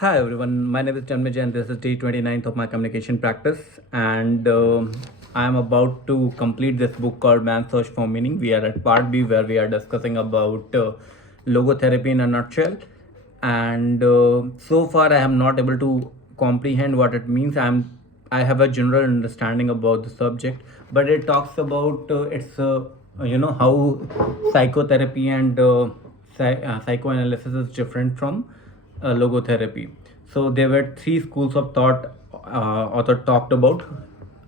Hi everyone, my name is Janmij and this is day 29th of my communication practice, and I am about to complete this book called Man's Search for Meaning. We are at part B where we are discussing about logotherapy in a nutshell, and so far I am not able to comprehend what it means. I have a general understanding about the subject, but it talks about how psychotherapy and psychoanalysis is different from logotherapy. So there were three schools of thought author talked about.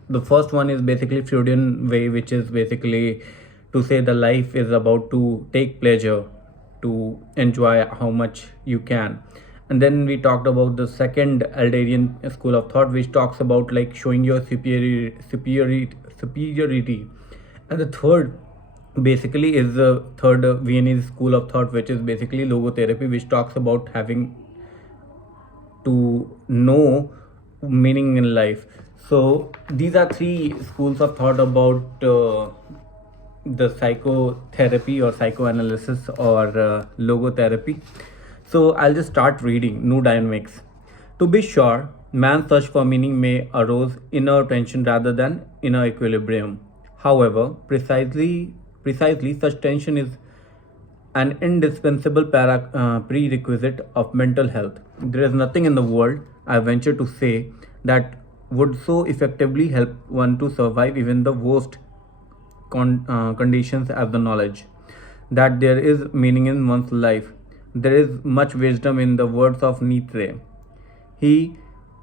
The first one is basically Freudian way, which is basically to say the life is about to take pleasure, to enjoy how much you can. And then we talked about the second Adlerian school of thought, which talks about like showing your superiority. And the third basically is the third Viennese school of thought, which is basically logotherapy, which talks about having to know meaning in life. So these are three schools of thought about the psychotherapy or psychoanalysis or logotherapy. So I'll just start reading New Dynamics. To be sure, man's search for meaning may arouse inner tension rather than inner equilibrium. However, precisely such tension is an indispensable prerequisite of mental health. There is nothing in the world, I venture to say, that would so effectively help one to survive even the worst conditions as the knowledge that there is meaning in one's life. There is much wisdom in the words of Nietzsche. He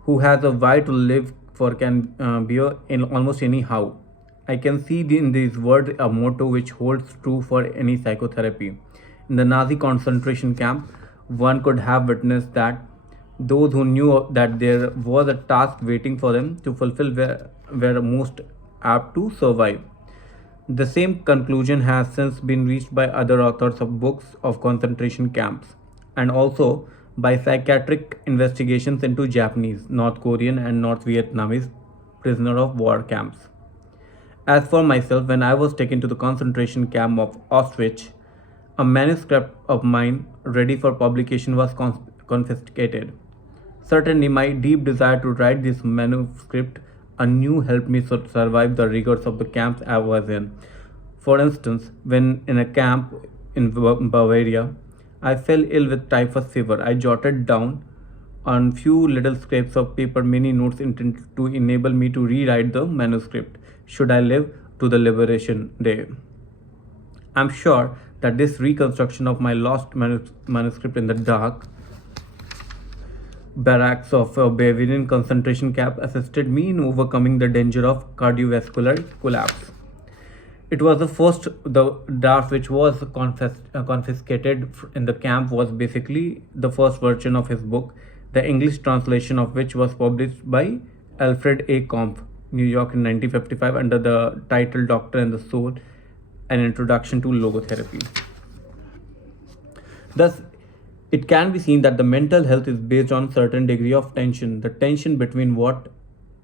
who has a why to live for can bear in almost anyhow. I can see in these words a motto which holds true for any psychotherapy. In the Nazi concentration camp, one could have witnessed that those who knew that there was a task waiting for them to fulfill were most apt to survive. The same conclusion has since been reached by other authors of books of concentration camps and also by psychiatric investigations into Japanese, North Korean, and North Vietnamese prisoner of war camps. As for myself, when I was taken to the concentration camp of Auschwitz, a manuscript of mine ready for publication was confiscated. Certainly, my deep desire to write this manuscript anew helped me survive the rigors of the camps I was in. For instance, when in a camp in Bavaria, I fell ill with typhus fever. I jotted down on few little scraps of paper many notes intended to enable me to rewrite the manuscript should I live to the liberation day. I'm sure that this reconstruction of my lost manuscript in the dark barracks of a Bavarian concentration camp assisted me in overcoming the danger of cardiovascular collapse. It was the draft which was confiscated in the camp was basically the first version of his book, the English translation of which was published by Alfred A. Kampf, New York in 1955 under the title Doctor and the Soul, an introduction to logotherapy. Thus, it can be seen that the mental health is based on certain degree of tension, the tension between what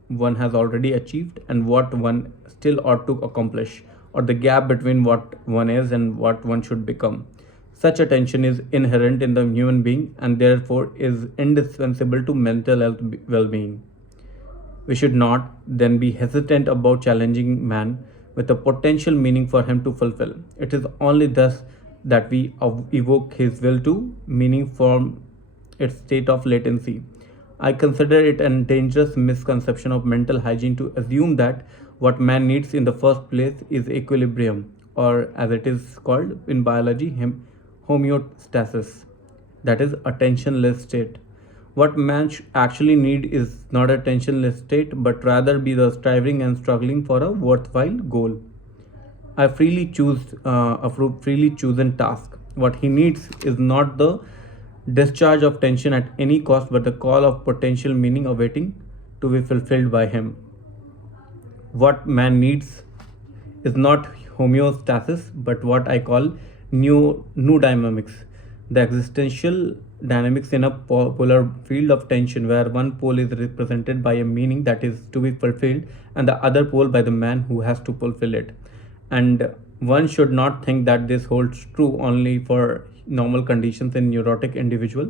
one has already achieved and what one still ought to accomplish, or the gap between what one is and what one should become. Such a tension is inherent in the human being and therefore is indispensable to mental health well-being. We should not then be hesitant about challenging man with a potential meaning for him to fulfill. It is only thus that we evoke his will to meaning from its state of latency. I consider it a dangerous misconception of mental hygiene to assume that what man needs in the first place is equilibrium, or as it is called in biology, homeostasis, that is, a tensionless state. What man actually need is not a tensionless state, but rather be the striving and struggling for a worthwhile goal. A freely chosen task. What he needs is not the discharge of tension at any cost, but the call of potential meaning awaiting to be fulfilled by him. What man needs is not homeostasis, but what I call new dynamics, the existential dynamics in a polar field of tension where one pole is represented by a meaning that is to be fulfilled and the other pole by the man who has to fulfill it. And one should not think that this holds true only for normal conditions in neurotic individual.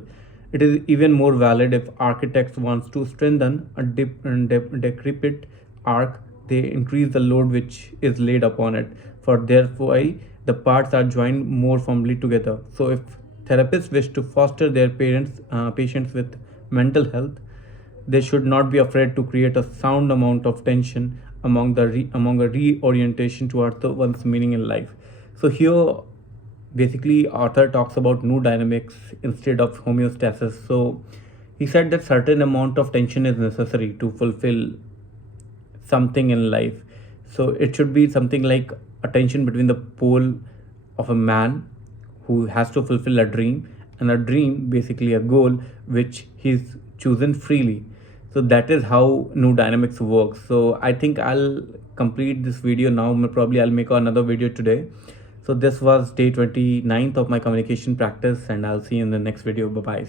It is even more valid if architects wants to strengthen a decrepit arc. They increase the load which is laid upon it. For therefore, the parts are joined more firmly together. So, if therapists wish to foster their patients with mental health, they should not be afraid to create a sound amount of tension among a reorientation towards the one's meaning in life. So here, basically, author talks about new dynamics instead of homeostasis. So he said that certain amount of tension is necessary to fulfill something in life. So it should be something like a tension between the pole of a man who has to fulfill a dream, and a dream, basically a goal which he's chosen freely. So that is how new dynamics works. So I think I'll complete this video now. Probably I'll make another video today. So this was day 29th of my communication practice, and I'll see you in the next video. Bye bye.